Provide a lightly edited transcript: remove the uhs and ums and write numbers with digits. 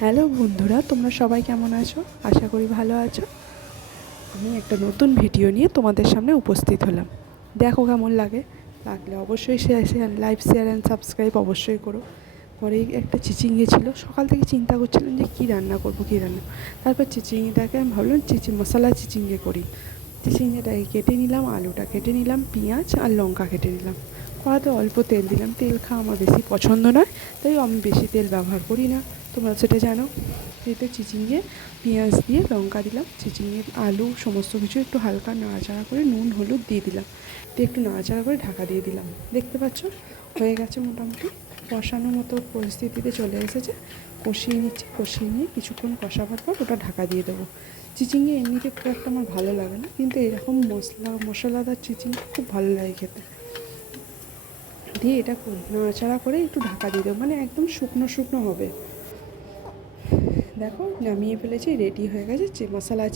Hello বন্ধুরা, তোমরা সবাই কেমন আছো? আশা করি ভালো আছো। আমি একটা নতুন ভিডিও নিয়ে তোমাদের সামনে উপস্থিত হলাম। দেখো কেমন লাগলে অবশ্যই লাইক শেয়ার অ্যান্ড সাবস্ক্রাইব অবশ্যই করো। পরে একটা চিচিঙ্গে ছিল, সকাল থেকে চিন্তা করছিলাম যে কী রান্না করবো। তারপর চিচিঙ্গেটাকে আমি ভাবলাম মশলা চিচিঙ্গে করি। চিচিঙ্গেটাকে কেটে নিলাম, আলুটা কেটে নিলাম, পেঁয়াজ আর লঙ্কা কেটে নিলাম। কড়াতে অল্প তেল দিলাম। তেল খাওয়া আমার বেশি পছন্দ নয়, তাই আমি বেশি তেল ব্যবহার করি না, তোমরা সেটা জানো। এতে চিচিঙ্গে পেঁয়াজ দিয়ে লঙ্কা দিলাম, চিচিঙ্গে আলু সমস্ত কিছু একটু হালকা নাড়াচাড়া করে নুন হলুদ দিয়ে দিলাম, দিয়ে একটু নাড়াচাড়া করে ঢাকা দিয়ে দিলাম। দেখতে পাচ্ছ হয়ে গেছে, মোটামুটি কষানোর মতো পরিস্থিতিতে চলে এসেছে। কষিয়ে নিচ্ছি, কষিয়ে নিয়ে কিছুক্ষণ কষাবার পর ওটা ঢাকা দিয়ে দেবো। চিচিঙ্গে এমনিতে খুব একটা আমার ভালো লাগে না, কিন্তু এরকম মশলাদার চিচিঙ্গে খুব ভালো লাগে খেতে। দিয়ে এটা নাড়াচাড়া করে একটু ঢাকা দিয়ে দেবো, মানে একদম শুকনো শুকনো হবে। দেখো নামিয়ে ফেলেছি, রেডি হয়ে গেছে মশলা।